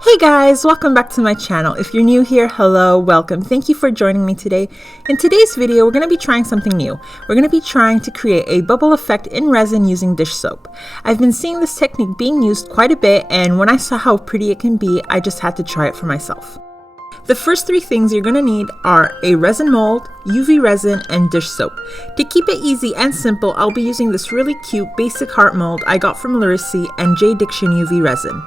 Hey guys, welcome back to my channel. If you're new here, hello, welcome. Thank you for joining me today. In today's video, we're going to be trying something new. We're going to be trying to create a bubble effect in resin using dish soap. I've been seeing this technique being used quite a bit, and when I saw how pretty it can be, I just had to try it for myself. The first three things you're going to need are a resin mold, UV resin, and dish soap. To keep it easy and simple, I'll be using this really cute basic heart mold I got from Resins and JDiction UV resin.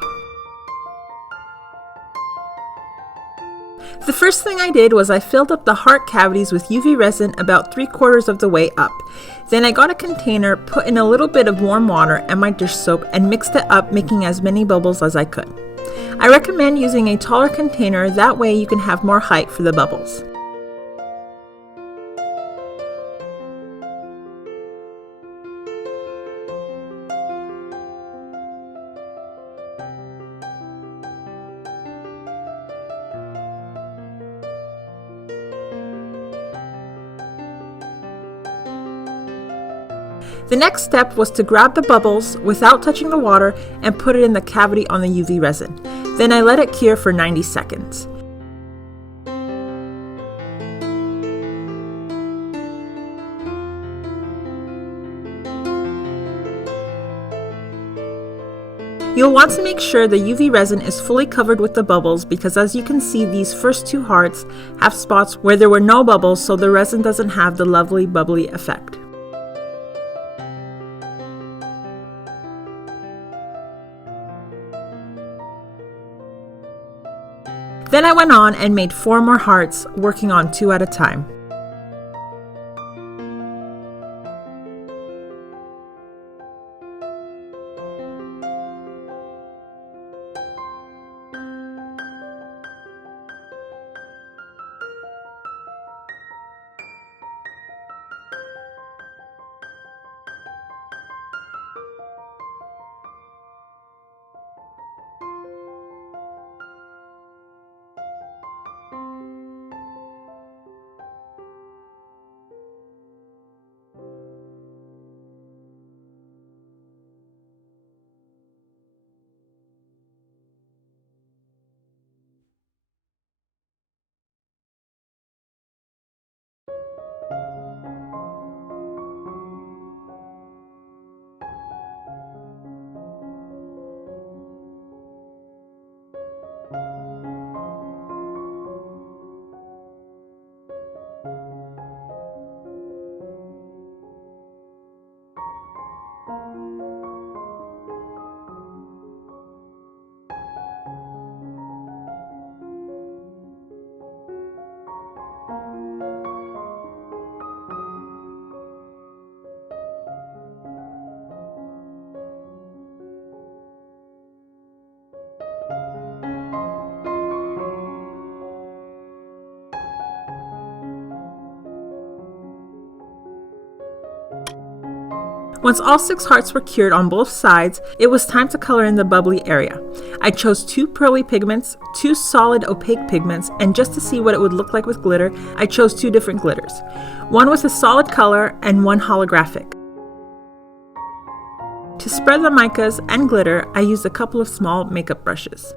The first thing I did was I filled up the heart cavities with UV resin about 3/4 of the way up. Then I got a container, put in a little bit of warm water and my dish soap and mixed it up, making as many bubbles as I could. I recommend using a taller container, that way you can have more height for the bubbles. The next step was to grab the bubbles without touching the water and put it in the cavity on the UV resin. Then I let it cure for 90 seconds. You'll want to make sure the UV resin is fully covered with the bubbles, because as you can see, these first two hearts have spots where there were no bubbles, so the resin doesn't have the lovely bubbly effect. Then I went on and made 4 more hearts, working on 2 at a time. Once all 6 hearts were cured on both sides, it was time to color in the bubbly area. I chose 2 pearly pigments, 2 solid opaque pigments, and just to see what it would look like with glitter, I chose 2 different glitters. One was a solid color and one holographic. To spread the micas and glitter, I used a couple of small makeup brushes.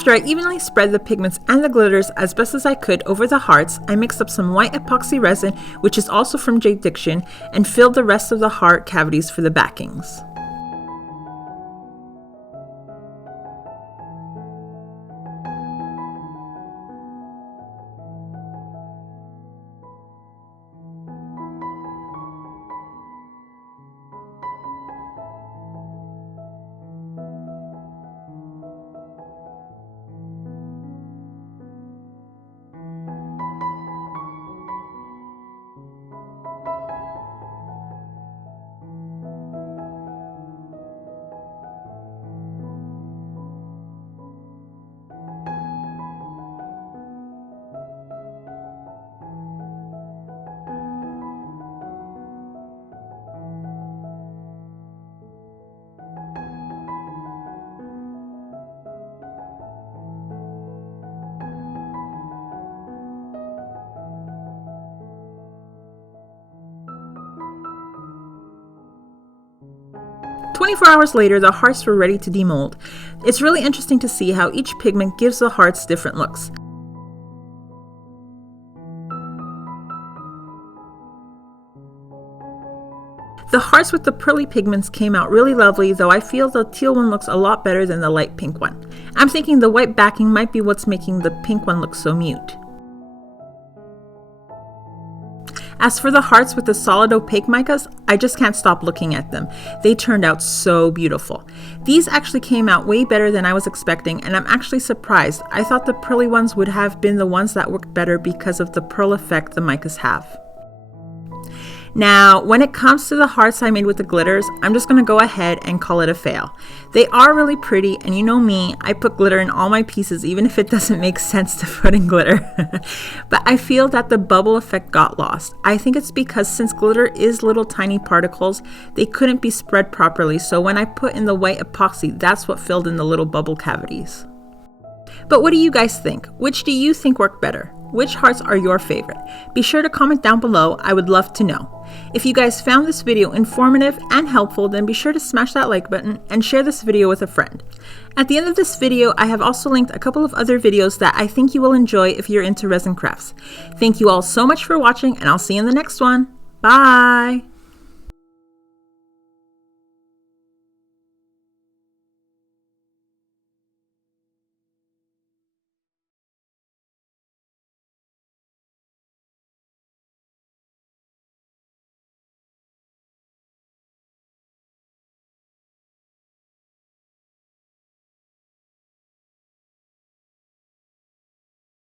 After I evenly spread the pigments and the glitters as best as I could over the hearts, I mixed up some white epoxy resin, which is also from JDiction, and filled the rest of the heart cavities for the backings. "24 hours later, the hearts were ready to demold. It's really interesting to see how each pigment gives the hearts different looks. The hearts with the pearly pigments came out really lovely, though I feel the teal one looks a lot better than the light pink one. I'm thinking the white backing might be what's making the pink one look so mute. As for the hearts with the solid opaque micas, I just can't stop looking at them. They turned out so beautiful. These actually came out way better than I was expecting, and I'm actually surprised. I thought the pearly ones would have been the ones that worked better because of the pearl effect the micas have. Now, when it comes to the hearts I made with the glitters, I'm just going to go ahead and call it a fail. They are really pretty, and you know me, I put glitter in all my pieces even if it doesn't make sense to put in glitter. But I feel that the bubble effect got lost. I think it's because since glitter is little tiny particles, they couldn't be spread properly, so when I put in the white epoxy, that's what filled in the little bubble cavities. But what do you guys think? Which do you think worked better? Which hearts are your favorite? Be sure to comment down below, I would love to know. If you guys found this video informative and helpful, then be sure to smash that like button and share this video with a friend. At the end of this video, I have also linked a couple of other videos that I think you will enjoy if you're into resin crafts. Thank you all so much for watching, and I'll see you in the next one. Bye!